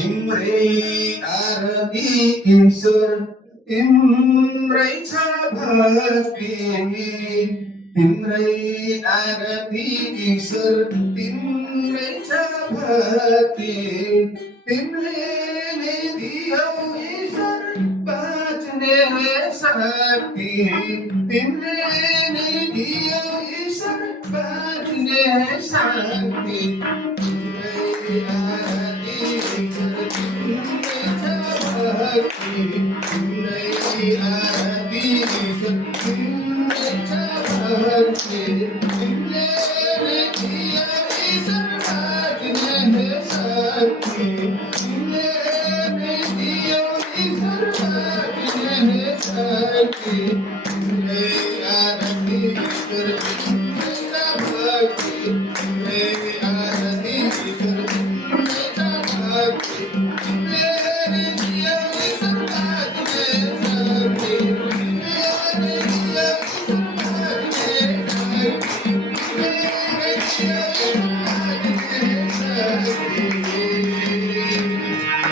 Imre ardi insur Imre sabhati Imre ardi insur Imre sabhati Imre ne diyo isur bajne sakti Imre ne diyo isur bajne sakti